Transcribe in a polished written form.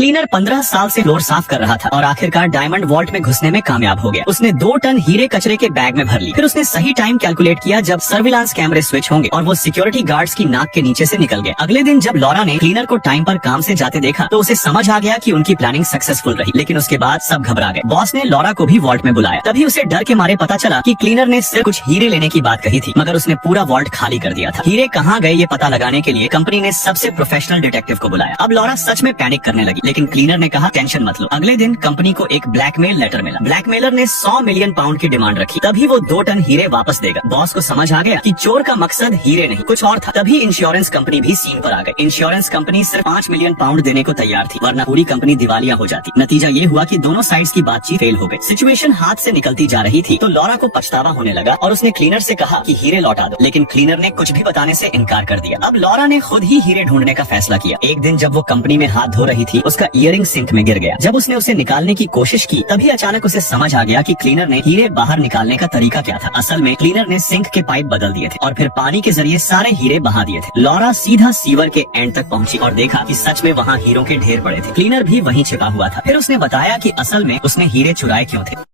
Cleaner 15 साल से floor साफ कर रहा था और आखिरकार डायमंड वॉल्ट में घुसने में कामयाब हो गया। उसने 2 टन हीरे कचरे के बैग में भर ली। फिर उसने सही टाइम कैलकुलेट किया जब सर्विलांस कैमरे स्विच होंगे और वो सिक्योरिटी गार्ड्स की नाक के नीचे से निकल गए। अगले दिन जब लॉरा ने क्लीनर को टाइम पर काम से जाते देखा तो उसे समझ आ गया कि उनकी प्लानिंग सक्सेसफुल रही। लेकिन उसके बाद सब घबरा गए। बॉस ने लॉरा को भी वॉल्ट में बुलाया। तभी उसे डर के मारे पता चला कि क्लीनर ने सिर्फ कुछ हीरे लेने की बात कही थी, मगर उसने पूरा वॉल्ट खाली कर दिया था। हीरे कहाँ गए ये पता लगाने के लिए कंपनी ने सबसे प्रोफेशनल डिटेक्टिव को बुलाया। अब लॉरा सच में पैनिक करने लगी, लेकिन क्लीनर ने कहा टेंशन मत लो। अगले दिन कंपनी को एक ब्लैकमेल लेटर मिला। ब्लैकमेलर ने 100 मिलियन पाउंड की डिमांड रखी, तभी वो 2 टन हीरे वापस देगा। बॉस को समझ आ गया कि चोर का मकसद हीरे नहीं कुछ और था। तभी इंश्योरेंस कंपनी भी सीन पर आ गई। इंश्योरेंस कंपनी सिर्फ 5 मिलियन पाउंड देने को तैयार थी, वरना पूरी कंपनी दिवालिया हो जाती। नतीजा ये हुआ कि दोनों साइड्स की बातचीत फेल हो गई। सिचुएशन हाथ से निकलती जा रही थी तो लॉरा को पछतावा होने लगा और उसने क्लीनर से कहा कि हीरे लौटा दो, लेकिन क्लीनर ने कुछ भी बताने से इनकार कर दिया। अब लॉरा ने खुद ही हीरे ढूंढने का फैसला किया। एक दिन जब वो कंपनी में हाथ धो रही थी, उसका ईयरिंग सिंक में गिर गया। जब उसने उसे निकालने की कोशिश की तभी अचानक उसे समझ आ गया कि क्लीनर ने हीरे बाहर निकालने का तरीका क्या था। असल में क्लीनर ने सिंक के पाइप बदल दिए थे और फिर पानी के जरिए सारे हीरे बहा दिए थे। लॉरा सीधा सीवर के एंड तक पहुंची और देखा कि सच में वहाँ हीरों के ढेर पड़े थे। क्लीनर भी वहीं छिपा हुआ था। फिर उसने बताया कि असल में उसने हीरे चुराए क्यों थे।